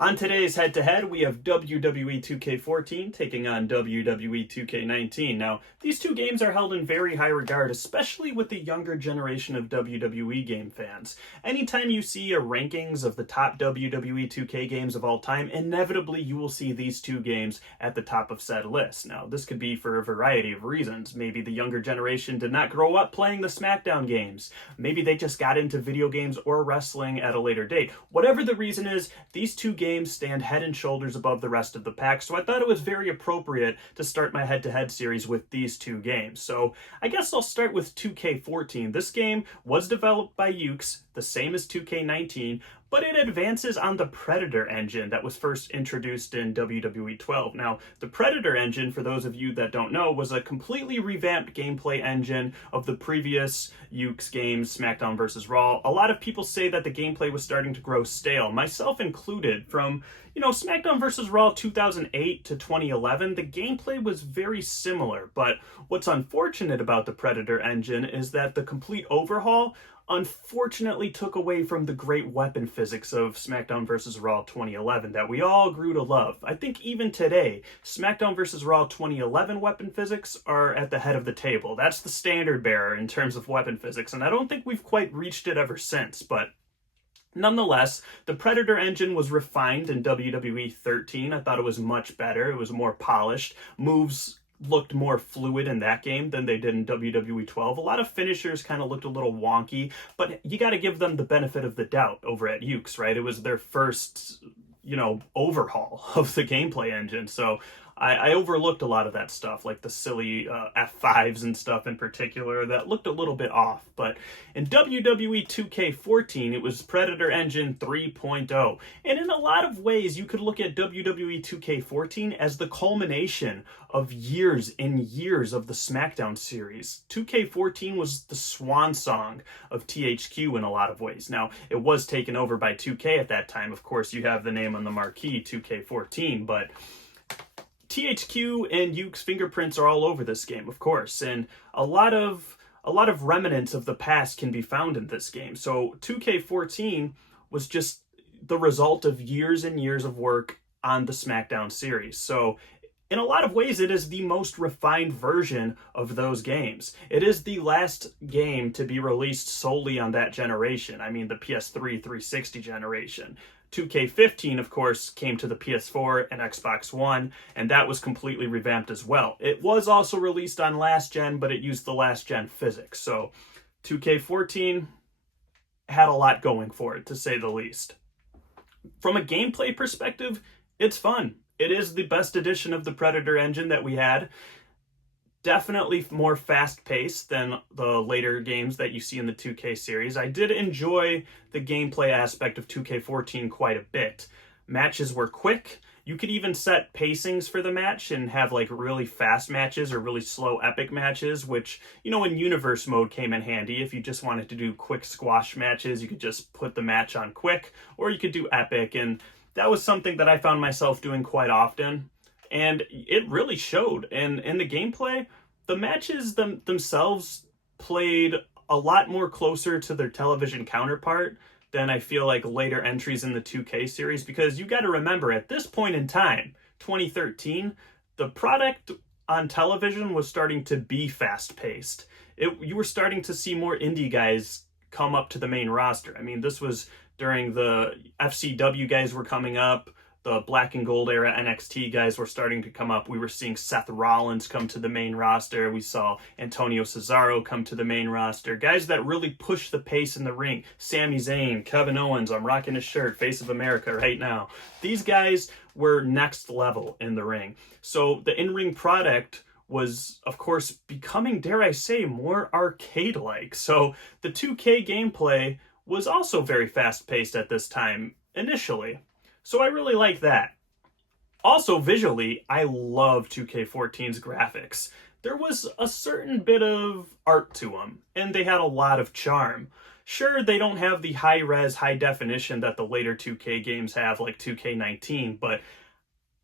On today's head-to-head, we have WWE 2K14 taking on WWE 2K19. Now, these two games are held in very high regard, especially with the younger generation of WWE game fans. Anytime you see a rankings of the top WWE 2K games of all time, inevitably you will see these two games at the top of said list. Now, this could be for a variety of reasons. Maybe the younger generation did not grow up playing the SmackDown games. Maybe they just got into video games or wrestling at a later date. Whatever the reason is, these two games stand head and shoulders above the rest of the pack, so I thought it was very appropriate to start my head-to-head series with these two games. So I guess I'll start with 2K14. This game was developed by Yuke's, the same as 2K19, but it advances on the Predator engine that was first introduced in WWE 12. Now, the Predator engine, for those of you that don't know, was a completely revamped gameplay engine of the previous Yuke's games, SmackDown vs. Raw. A lot of people say that the gameplay was starting to grow stale, myself included. From, SmackDown vs. Raw 2008 to 2011, the gameplay was very similar, but what's unfortunate about the Predator engine is that the complete overhaul unfortunately took away from the great weapon physics of SmackDown vs. Raw 2011 that we all grew to love. I think even today, SmackDown vs. Raw 2011 weapon physics are at the head of the table. That's the standard bearer in terms of weapon physics, and I don't think we've quite reached it ever since, but nonetheless, the Predator engine was refined in WWE 13. I thought it was much better. It was more polished. Moves looked more fluid in that game than they did in WWE 12. A lot of finishers kind of looked a little wonky, but you got to give them the benefit of the doubt over at Yuke's, right? It was their first, overhaul of the gameplay engine. So I overlooked a lot of that stuff, like the silly F5s and stuff in particular that looked a little bit off. But in WWE 2K14, it was Predator Engine 3.0. And in a lot of ways, you could look at WWE 2K14 as the culmination of years and years of the SmackDown series. 2K14 was the swan song of THQ in a lot of ways. Now, it was taken over by 2K at that time. Of course, you have the name on the marquee, 2K14, but THQ and Yuke's fingerprints are all over this game, of course, and a lot of remnants of the past can be found in this game. So 2K14 was just the result of years and years of work on the SmackDown series. So in a lot of ways, it is the most refined version of those games. It is the last game to be released solely on that generation. I mean, the PS3 360 generation. 2K15, of course, came to the PS4 and Xbox One, and that was completely revamped as well. It was also released on last gen, but it used the last gen physics. So 2K14 had a lot going for it, to say the least. From a gameplay perspective, it's fun. It is the best edition of the Predator engine that we had. Definitely more fast-paced than the later games that you see in the 2K series. I did enjoy the gameplay aspect of 2K14 quite a bit. Matches were quick. You could even set pacings for the match and have like really fast matches or really slow epic matches, which, in universe mode came in handy. If you just wanted to do quick squash matches, you could just put the match on quick, or you could do epic, and that was something that I found myself doing quite often. And it really showed. And in the gameplay, the matches themselves played a lot more closer to their television counterpart than I feel like later entries in the 2K series. Because you got to remember, at this point in time, 2013, the product on television was starting to be fast-paced. You were starting to see more indie guys come up to the main roster. I mean, this was during the FCW guys were coming up. The black and gold era NXT guys were starting to come up. We were seeing Seth Rollins come to the main roster. We saw Antonio Cesaro come to the main roster. Guys that really push the pace in the ring. Sami Zayn, Kevin Owens, I'm rocking his shirt, Face of America right now. These guys were next level in the ring. So the in-ring product was, of course, becoming, dare I say, more arcade-like. So the 2K gameplay was also very fast-paced at this time, initially. So I really like that. Also, visually, I love 2K14's graphics. There was a certain bit of art to them, and they had a lot of charm. Sure, they don't have the high-res, high-definition that the later 2K games have, like 2K19, but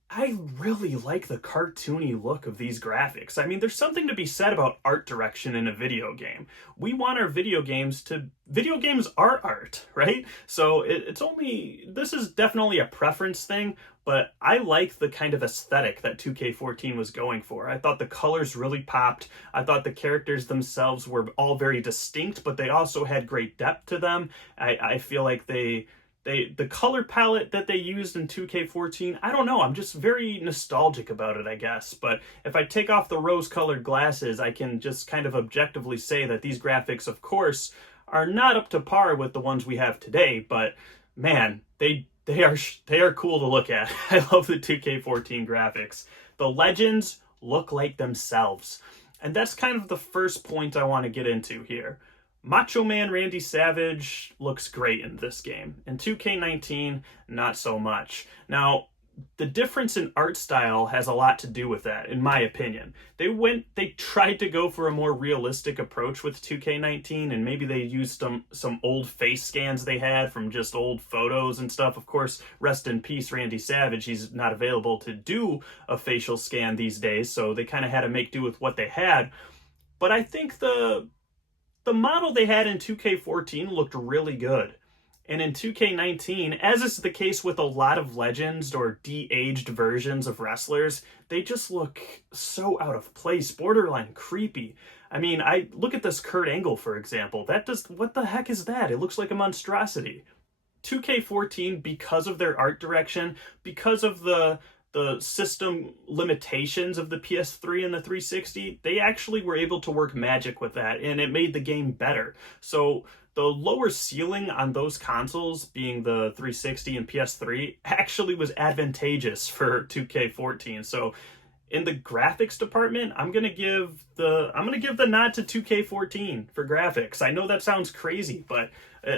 I really like the cartoony look of these graphics. I mean, there's something to be said about art direction in a video game. We want our video games are art, right? So this is definitely a preference thing, but I like the kind of aesthetic that 2K14 was going for. I thought the colors really popped. I thought the characters themselves were all very distinct, but they also had great depth to them. I feel like the color palette that they used in 2K14, I don't know, I'm just very nostalgic about it, I guess. But if I take off the rose-colored glasses, I can just kind of objectively say that these graphics, of course, are not up to par with the ones we have today, but man, they are cool to look at. I love the 2K14 graphics. The legends look like themselves. And that's kind of the first point I want to get into here. Macho Man Randy Savage looks great in this game. In 2K19, not so much. Now, the difference in art style has a lot to do with that, in my opinion. They tried to go for a more realistic approach with 2K19, and maybe they used some old face scans they had from just old photos and stuff. Of course, rest in peace, Randy Savage. He's not available to do a facial scan these days, so they kind of had to make do with what they had. But I think the model they had in 2K14 looked really good. And in 2K19, as is the case with a lot of legends or de-aged versions of wrestlers, they just look so out of place, borderline creepy. I mean, I look at this Kurt Angle, for example. What the heck is that? It looks like a monstrosity. 2K14, because of their art direction, because of the system limitations of the PS3 and the 360, they actually were able to work magic with that, and it made the game better. So the lower ceiling on those consoles, being the 360 and PS3, actually was advantageous for 2K14. So in the graphics department, I'm gonna give the nod to 2K14 for graphics. I know that sounds crazy, but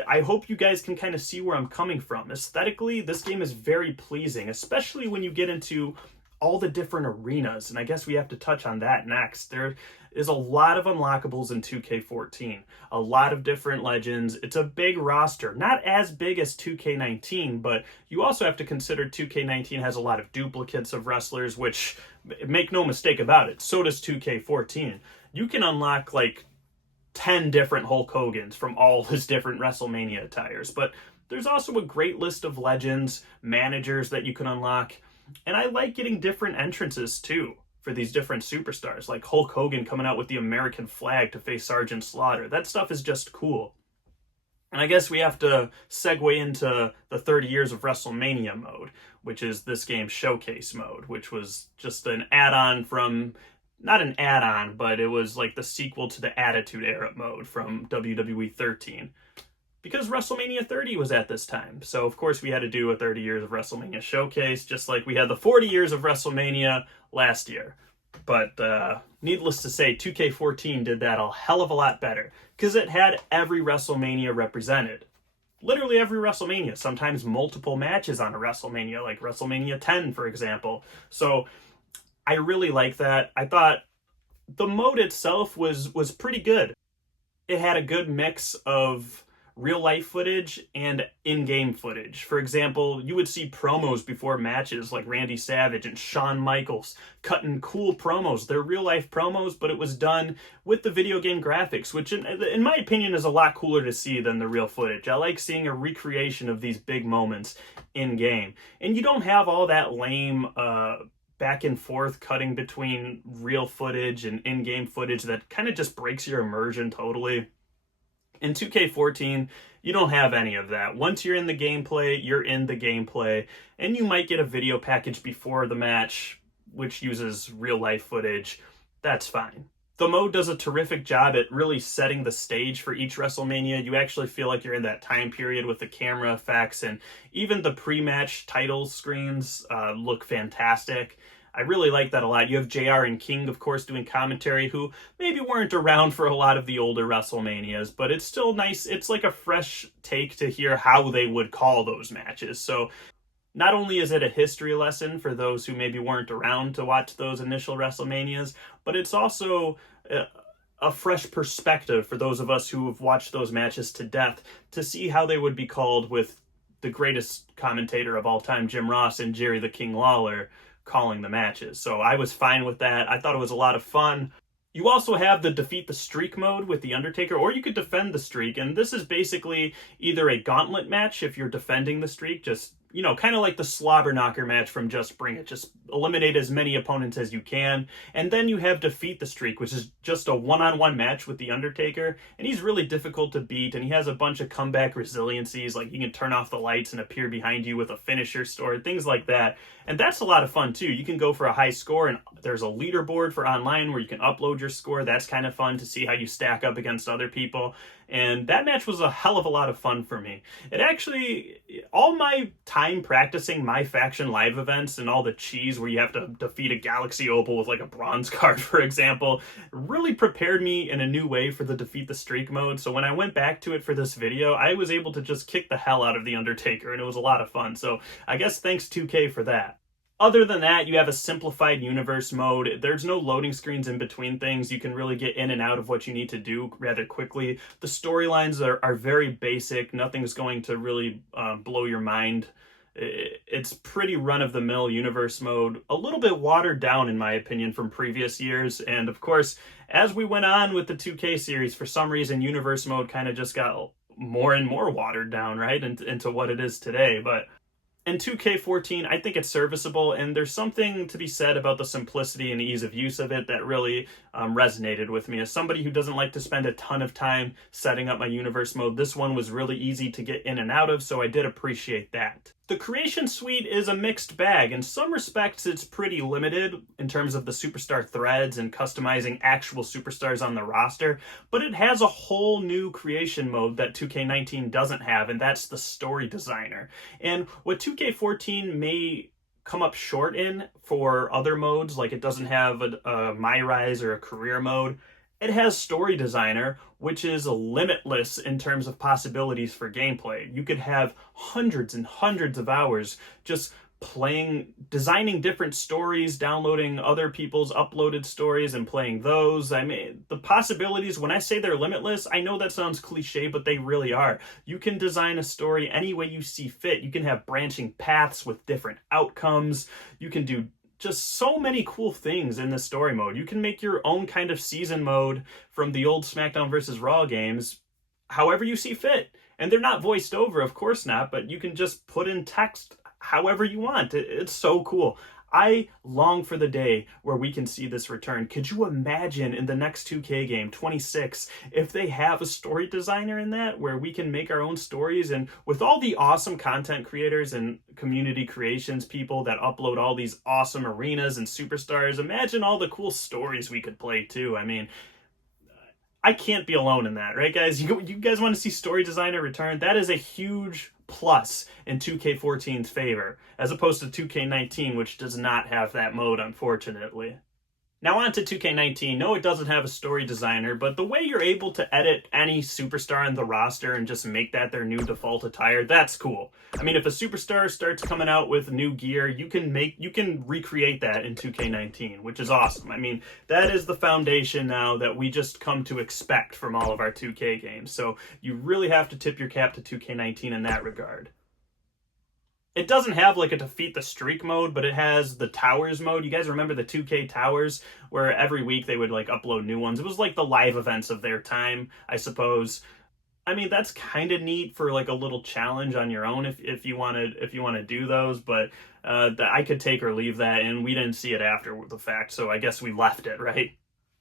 I hope you guys can kind of see where I'm coming from. Aesthetically, this game is very pleasing, especially when you get into all the different arenas, and I guess we have to touch on that next. There is a lot of unlockables in 2K14, a lot of different legends. It's a big roster, not as big as 2K19, but you also have to consider 2K19 has a lot of duplicates of wrestlers, which, make no mistake about it, so does 2K14. You can unlock like 10 different Hulk Hogans from all his different WrestleMania attires, but there's also a great list of legends, managers that you can unlock, and I like getting different entrances too for these different superstars, like Hulk Hogan coming out with the American flag to face Sergeant Slaughter. That stuff is just cool. And I guess we have to segue into the 30 Years of WrestleMania mode, which is this game's showcase mode, which was just an add-on from, not an add-on, but it was like the sequel to the Attitude Era mode from WWE 13. Because WrestleMania 30 was at this time. So, of course, we had to do a 30 Years of WrestleMania showcase, just like we had the 40 Years of WrestleMania last year. But needless to say, 2K14 did that a hell of a lot better, because it had every WrestleMania represented. Literally every WrestleMania, sometimes multiple matches on a WrestleMania, like WrestleMania 10, for example. So I really like that. I thought the mode itself was pretty good. It had a good mix of real-life footage and in-game footage. For example, you would see promos before matches like Randy Savage and Shawn Michaels cutting cool promos. They're real-life promos, but it was done with the video game graphics, which in my opinion is a lot cooler to see than the real footage. I like seeing a recreation of these big moments in-game. And you don't have all that lame back and forth cutting between real footage and in-game footage that kind of just breaks your immersion totally. In 2K14, you don't have any of that. Once you're in the gameplay, you're in the gameplay, and you might get a video package before the match, which uses real-life footage. That's fine. The mode does a terrific job at really setting the stage for each WrestleMania. You actually feel like you're in that time period with the camera effects, and even the pre-match title screens look fantastic. I really like that a lot. You have JR and King, of course, doing commentary, who maybe weren't around for a lot of the older WrestleManias, but it's still nice. It's like a fresh take to hear how they would call those matches. So not only is it a history lesson for those who maybe weren't around to watch those initial WrestleManias, but it's also a fresh perspective for those of us who have watched those matches to death to see how they would be called with the greatest commentator of all time, Jim Ross, and Jerry the King Lawler, calling the matches. So I was fine with that. I thought it was a lot of fun. You also have the defeat the streak mode with The Undertaker, or you could defend the streak. And this is basically either a gauntlet match if you're defending the streak, just, you know, kind of like the slobber knocker match from Just Bring It. Just eliminate as many opponents as you can. And then you have defeat the streak, which is just a one-on-one match with The Undertaker. And he's really difficult to beat, and he has a bunch of comeback resiliencies, like he can turn off the lights and appear behind you with a finisher store, things like that. And that's a lot of fun too. You can go for a high score, and there's a leaderboard for online where you can upload your score. That's kind of fun to see how you stack up against other people. And that match was a hell of a lot of fun for me. It actually, all my time practicing my faction live events and all the cheese where you have to defeat a Galaxy Opal with like a bronze card, for example, really prepared me in a new way for the defeat the streak mode. So when I went back to it for this video, I was able to just kick the hell out of The Undertaker, and it was a lot of fun. So I guess thanks 2K for that. Other than that, you have a simplified universe mode. There's no loading screens in between things. You can really get in and out of what you need to do rather quickly. The storylines are very basic. Nothing's going to really blow your mind. It's pretty run-of-the-mill universe mode. A little bit watered down, in my opinion, from previous years. And of course, as we went on with the 2K series, for some reason, universe mode kind of just got more and more watered down, right, into what it is today. But in 2K14, I think it's serviceable, and there's something to be said about the simplicity and ease of use of it that really resonated with me. As somebody who doesn't like to spend a ton of time setting up my universe mode, this one was really easy to get in and out of, so I did appreciate that. The creation suite is a mixed bag. In some respects, it's pretty limited in terms of the superstar threads and customizing actual superstars on the roster, but it has a whole new creation mode that 2K19 doesn't have, and that's the story designer. And what 2K14 may come up short in for other modes, like it doesn't have a Myrise or a career mode, it has Story Designer, which is limitless in terms of possibilities for gameplay. You could have hundreds and hundreds of hours just playing, designing different stories, downloading other people's uploaded stories and playing those. I mean, the possibilities, when I say they're limitless, I know that sounds cliche, but they really are. You can design a story any way you see fit. You can have branching paths with different outcomes. You can do just so many cool things in the story mode. You can make your own kind of season mode from the old SmackDown vs. Raw games however you see fit. And they're not voiced over, of course not, but you can just put in text however you want. It's so cool. I long for the day where we can see this return. Could you imagine in the next 2K game, 26, if they have a story designer in that, where we can make our own stories? And with all the awesome content creators and community creations people that upload all these awesome arenas and superstars, imagine all the cool stories we could play too. I mean, I can't be alone in that, right, guys? You guys want to see story designer return? That is a huge plus in 2K14's favor, as opposed to 2K19, which does not have that mode, unfortunately. Now on to 2K19. No, it doesn't have a story designer, but the way you're able to edit any superstar on the roster and just make that their new default attire, that's cool. I mean, if a superstar starts coming out with new gear, you can recreate that in 2K19, which is awesome. I mean, that is the foundation now that we just come to expect from all of our 2K games. So you really have to tip your cap to 2K19 in that regard. It doesn't have like a defeat the streak mode, but it has the towers mode. You guys remember the 2K towers, where every week they would like upload new ones? It was like the live events of their time, I suppose. I mean, that's kind of neat for like a little challenge on your own if you want to do those, but I could take or leave that, and we didn't see it after the fact, so I guess we left it, right?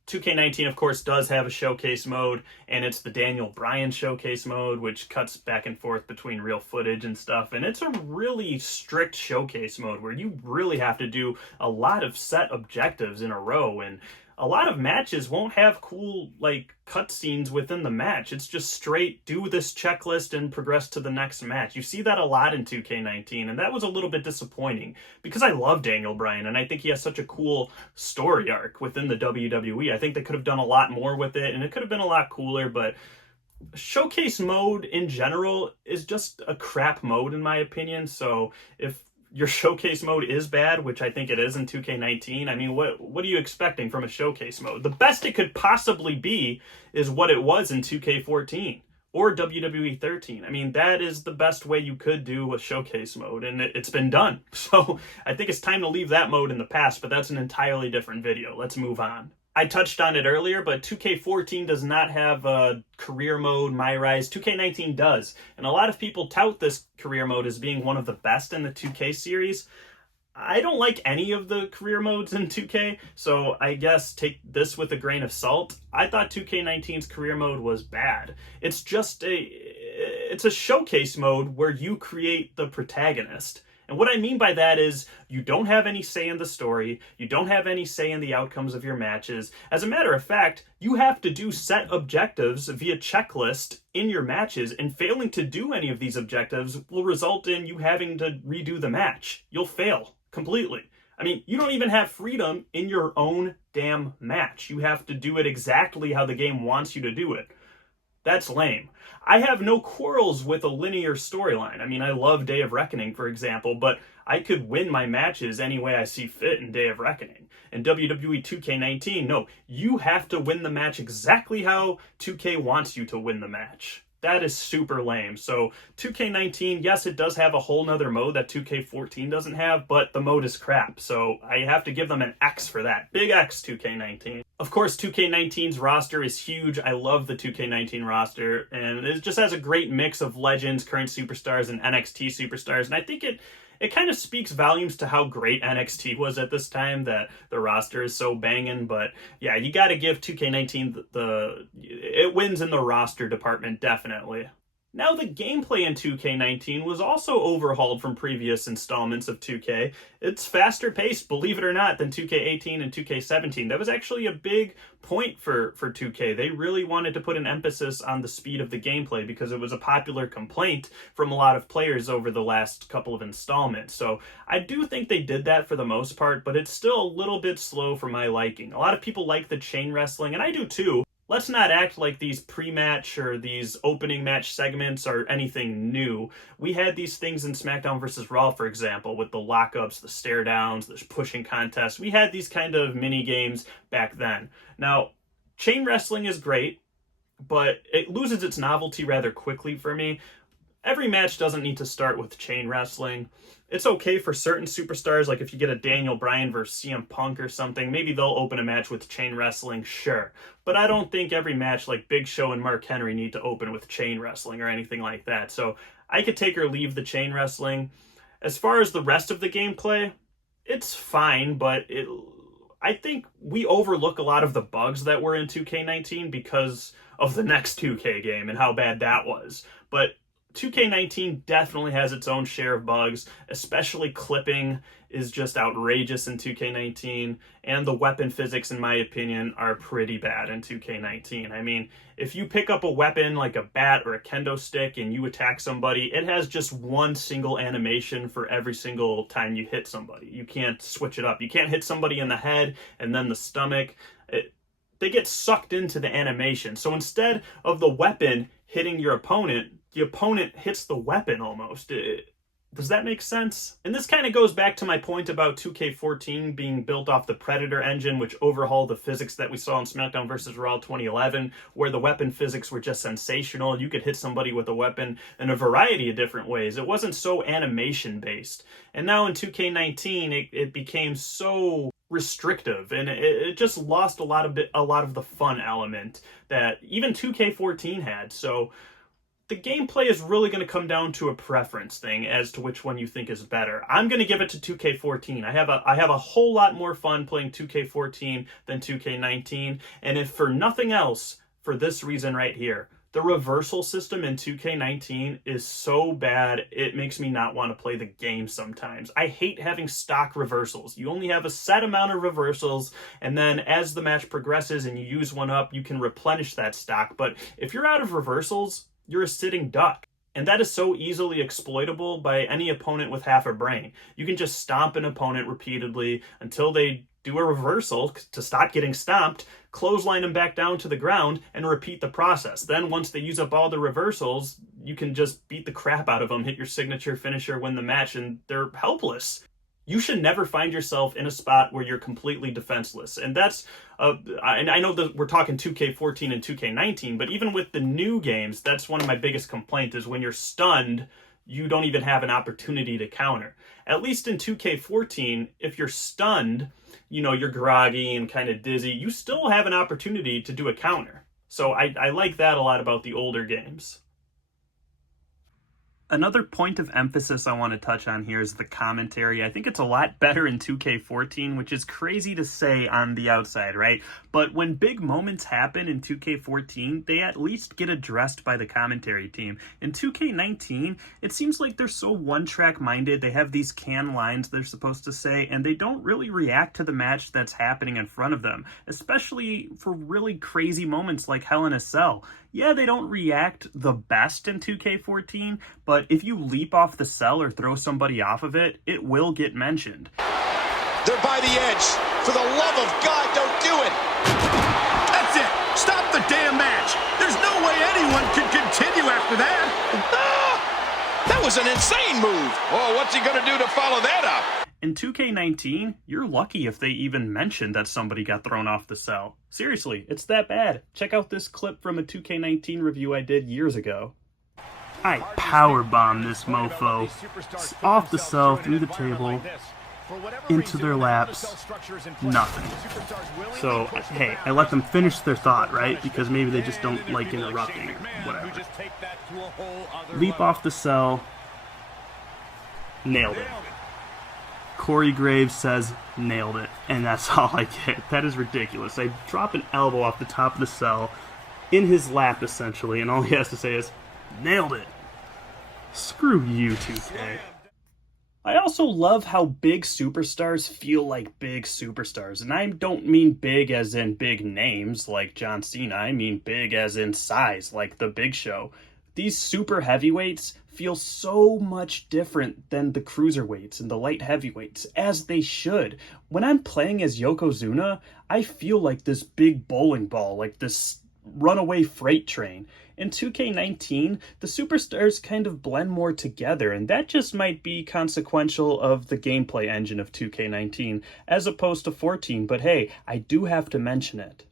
2K19, of course, does have a showcase mode, and it's the Daniel Bryan showcase mode, which cuts back and forth between real footage and stuff. And it's a really strict showcase mode where you really have to do a lot of set objectives in a row, and a lot of matches won't have cool like cutscenes within the match. It's just straight do this checklist and progress to the next match. You see that a lot in 2K19, and that was a little bit disappointing because I love Daniel Bryan and I think he has such a cool story arc within the WWE. I think they could have done a lot more with it, and it could have been a lot cooler, but showcase mode in general is just a crap mode in my opinion. So if your showcase mode is bad, which I think it is in 2K19, I mean, what are you expecting from a showcase mode? The best it could possibly be is what it was in 2K14, or WWE 13. I mean, that is the best way you could do a showcase mode, and it's been done. So I think it's time to leave that mode in the past, but that's an entirely different video. Let's move on. I touched on it earlier, but 2K14 does not have a career mode, Myrise. 2K19 does. And a lot of people tout this career mode as being one of the best in the 2K series. I don't like any of the career modes in 2K, so I guess take this with a grain of salt. I thought 2K19's career mode was bad. It's just it's a showcase mode where you create the protagonist. And what I mean by that is you don't have any say in the story, you don't have any say in the outcomes of your matches. As a matter of fact, you have to do set objectives via checklist in your matches, and failing to do any of these objectives will result in you having to redo the match. You'll fail completely. I mean, you don't even have freedom in your own damn match. You have to do it exactly how the game wants you to do it. That's lame. I have no quarrels with a linear storyline. I mean, I love Day of Reckoning, for example, but I could win my matches any way I see fit in Day of Reckoning. In WWE 2K19, no, you have to win the match exactly how 2K wants you to win the match. That is super lame. So 2K19, yes, it does have a whole nother mode that 2K14 doesn't have, but the mode is crap. So I have to give them an X for that. Big X, 2K19. Of course, 2K19's roster is huge. I love the 2K19 roster, and it just has a great mix of legends, current superstars, and NXT superstars. And I think it kind of speaks volumes to how great NXT was at this time, that the roster is so banging. But yeah, you got to give 2K19 it wins in the roster department, definitely. Now, the gameplay in 2K19 was also overhauled from previous installments of 2K. It's faster paced, believe it or not, than 2K18 and 2K17. That was actually a big point for 2K. They really wanted to put an emphasis on the speed of the gameplay because it was a popular complaint from a lot of players over the last couple of installments. So I do think they did that for the most part, but it's still a little bit slow for my liking. A lot of people like the chain wrestling, and I do too. Let's not act like these pre-match or these opening match segments are anything new. We had these things in SmackDown vs. Raw, for example, with the lockups, the stare downs, the pushing contests. We had these kind of mini games back then. Now, chain wrestling is great, but it loses its novelty rather quickly for me. Every match doesn't need to start with chain wrestling. It's okay for certain superstars, like if you get a Daniel Bryan versus CM Punk or something, maybe they'll open a match with chain wrestling, sure. But I don't think every match like Big Show and Mark Henry need to open with chain wrestling or anything like that. So I could take or leave the chain wrestling. As far as the rest of the gameplay, it's fine, but I think we overlook a lot of the bugs that were in 2K19 because of the next 2K game and how bad that was. But 2K19 definitely has its own share of bugs, especially clipping is just outrageous in 2K19, and the weapon physics, in my opinion, are pretty bad in 2K19. I mean, if you pick up a weapon like a bat or a kendo stick and you attack somebody, it has just one single animation for every single time you hit somebody. You can't switch it up. You can't hit somebody in the head and then the stomach. They get sucked into the animation. So instead of the weapon hitting your opponent, the opponent hits the weapon almost. Does that make sense? And this kind of goes back to my point about 2K14 being built off the Predator engine, which overhauled the physics that we saw in SmackDown vs. Raw 2011, where the weapon physics were just sensational. You could hit somebody with a weapon in a variety of different ways. It wasn't so animation-based. And now in 2K19, it became so restrictive, and it just lost a lot of the fun element that even 2K14 had. So the gameplay is really going to come down to a preference thing as to which one you think is better. I'm going to give it to 2K14. I have a whole lot more fun playing 2K14 than 2K19, and if for nothing else, for this reason right here. The reversal system in 2K19 is so bad, it makes me not want to play the game sometimes. I hate having stock reversals. You only have a set amount of reversals, and then as the match progresses and you use one up, you can replenish that stock. But if you're out of reversals, you're a sitting duck. And that is so easily exploitable by any opponent with half a brain. You can just stomp an opponent repeatedly until they do a reversal to stop getting stomped, clothesline them back down to the ground, and repeat the process. Then once they use up all the reversals, you can just beat the crap out of them, hit your signature finisher, win the match, and they're helpless. You should never find yourself in a spot where you're completely defenseless. And that's, and I know that we're talking 2K14 and 2K19, but even with the new games, that's one of my biggest complaints is when you're stunned, you don't even have an opportunity to counter. At least in 2K14, if you're stunned, you know, you're groggy and kind of dizzy, you still have an opportunity to do a counter. So I like that a lot about the older games. Another point of emphasis I want to touch on here is the commentary. I think it's a lot better in 2K14, which is crazy to say on the outside, right? But when big moments happen in 2K14, they at least get addressed by the commentary team. In 2K19, it seems like they're so one-track minded. They have these canned lines they're supposed to say, and they don't really react to the match that's happening in front of them, especially for really crazy moments like Hell in a Cell. Yeah, they don't react the best in 2K14, but if you leap off the cell or throw somebody off of it, it will get mentioned. They're by the edge. For the love of God, don't do it. That's it. Stop the damn match. There's no way anyone can continue after that. That was an insane move. Oh, what's he going to do to follow that up? In 2K19, you're lucky if they even mention that somebody got thrown off the cell. Seriously, it's that bad. Check out this clip from a 2K19 review I did years ago. I powerbomb this mofo. Off the cell, through the table, into their laps, nothing. So, hey, I let them finish their thought, right? Because maybe they just don't like interrupting or whatever. Leap off the cell, nailed it. Corey Graves says, nailed it. And that's all I get. That is ridiculous. I drop an elbow off the top of the cell, in his lap, essentially, and all he has to say is, nailed it. Screw you, 2K. I also love how big superstars feel like big superstars. And I don't mean big as in big names like John Cena. I mean big as in size like The Big Show. These super heavyweights feel so much different than the cruiserweights and the light heavyweights, as they should. When I'm playing as Yokozuna, I feel like this big bowling ball, like this runaway freight train. In 2K19, the superstars kind of blend more together, and that just might be consequential of the gameplay engine of 2K19, as opposed to 14, but hey, I do have to mention it.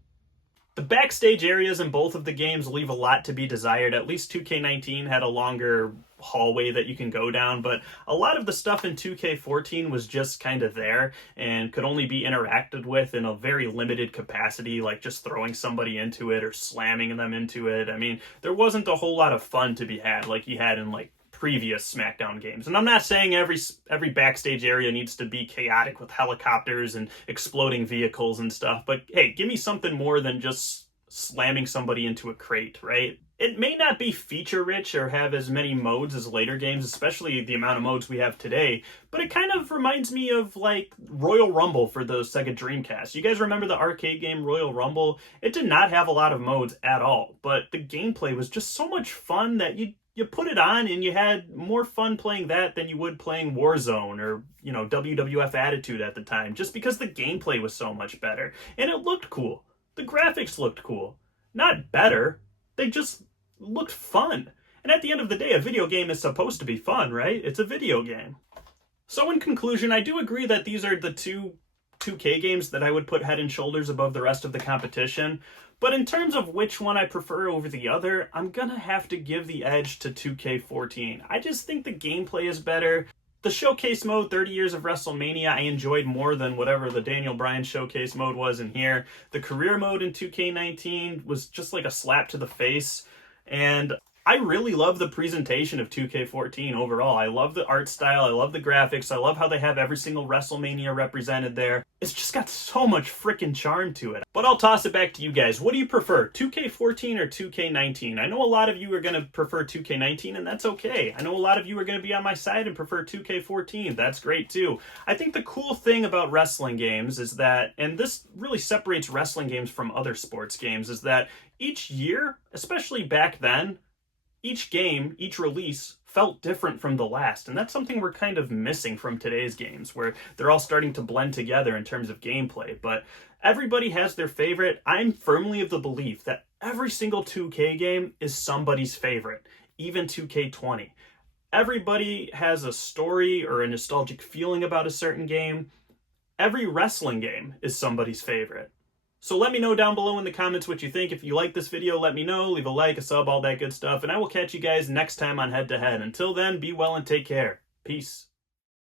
The backstage areas in both of the games leave a lot to be desired. At least 2K19 had a longer hallway that you can go down, but a lot of the stuff in 2K14 was just kind of there and could only be interacted with in a very limited capacity, like just throwing somebody into it or slamming them into it. I mean, there wasn't a whole lot of fun to be had like you had in like previous SmackDown games. And I'm not saying every backstage area needs to be chaotic with helicopters and exploding vehicles and stuff, but hey, give me something more than just slamming somebody into a crate, right? It may not be feature-rich or have as many modes as later games, especially the amount of modes we have today, but it kind of reminds me of, like, Royal Rumble for the Sega Dreamcast. You guys remember the arcade game Royal Rumble? It did not have a lot of modes at all, but the gameplay was just so much fun that you put it on and you had more fun playing that than you would playing Warzone or, you know, WWF Attitude at the time, just because the gameplay was so much better. And it looked cool. The graphics looked cool. Not better. They just looked fun. And at the end of the day, a video game is supposed to be fun, right? It's a video game. So in conclusion, I do agree that these are the two 2K games that I would put head and shoulders above the rest of the competition. But in terms of which one I prefer over the other, I'm gonna have to give the edge to 2K14. I just think the gameplay is better. The showcase mode, 30 Years of WrestleMania, I enjoyed more than whatever the Daniel Bryan showcase mode was in here. The career mode in 2K19 was just like a slap to the face. And I really love the presentation of 2K14 overall. I love the art style, I love the graphics, I love how they have every single WrestleMania represented there. It's just got so much freaking charm to it. But I'll toss it back to you guys. What do you prefer, 2K14 or 2K19? I know a lot of you are going to prefer 2K19, and that's okay. I know a lot of you are going to be on my side and prefer 2K14. That's great too. I think the cool thing about wrestling games is that, and this really separates wrestling games from other sports games, is that each year, especially back then, each game, each release felt different from the last. And that's something we're kind of missing from today's games, where they're all starting to blend together in terms of gameplay. But everybody has their favorite. I'm firmly of the belief that every single 2K game is somebody's favorite, even 2K20. everybody has a story or a nostalgic feeling about a certain game. Every wrestling game is somebody's favorite. So let me know down below in the comments what you think. If you like this video, let me know. Leave a like, a sub, all that good stuff. And I will catch you guys next time on Head to Head. Until then, be well and take care. Peace.